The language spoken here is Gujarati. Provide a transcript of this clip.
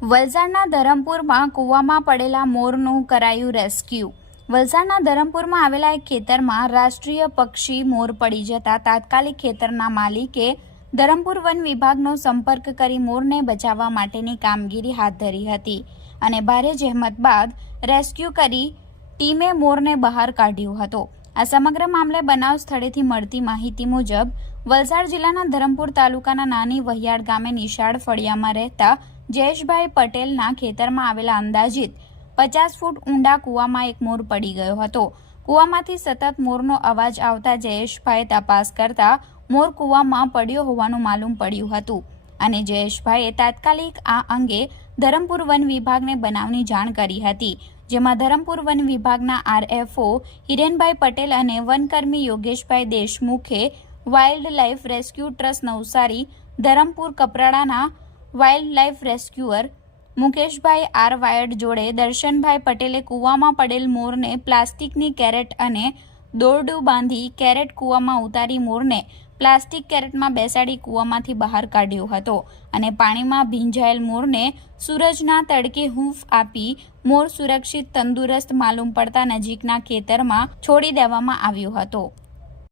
વલસાડના ધરમપુરમાં કૂવામાં પડેલા મોરનું કરાયું રેસ્ક્યુ. વલસાડના ધરમપુરમાં આવેલા એક ખેતરમાં રાષ્ટ્રીય પક્ષી મોર પડી જતા તાત્કાલિક ખેતરના માલિકે ધરમપુર વન વિભાગનો સંપર્ક કરી મોરને બચાવવા માટેની કામગીરી હાથ ધરી હતી અને ભારે જહેમત બાદ રેસ્ક્યુ કરી ટીમે મોરને બહાર કાઢ્યો હતો. આ સમગ્ર મામલે બનાવ સ્થળેથી મળતી માહિતી મુજબ, વલસાડ જિલ્લાના ધરમપુર તાલુકાના નાની વહિયાળ ગામે નિશાળ ફળિયામાં રહેતા જયેશભાઈ પટેલના ખેતરમાં આવેલા અંદાજિત પચાસ ફૂટ ઊંડા કૂવામાં એક મોર પડી ગયો હતો. કૂવામાંથી સતત મોરનો અવાજ આવતા જયેશભાઈ તપાસ કરતા મોર કૂવામાં પડ્યો હોવાનું માલુમ પડ્યું હતું અને જયેશભાઈએ તાત્કાલિક આ અંગે ધરમપુર વન વિભાગને બનાવની જાણ કરી હતી. જેમાં ધરમપુર વન વિભાગના આરએફઓ હિરેનભાઈ પટેલ અને વનકર્મી Yogeshbhai દેશમુખે wildlife rescue trust Navsari, Dharampur કપરાડાના wild life rescuer Mukeshbhai R Vayad જોડે દર્શનભાઈ પટેલે કૂવામાં પડેલ મોરને પ્લાસ્ટિકની કેરેટ અને દોરડું બાંધી કેરેટ કૂવામાં ઉતારી મોરને પ્લાસ્ટિક કેરેટમાં બેસાડી કૂવામાંથી બહાર કાઢ્યો હતો અને પાણીમાં ભીંજાયેલ મોરને સૂરજના તડકે હૂંફ આપી મોર સુરક્ષિત, તંદુરસ્ત, માલુમ પડતા નજીકના ખેતરમાં છોડી દેવામાં આવ્યો હતો.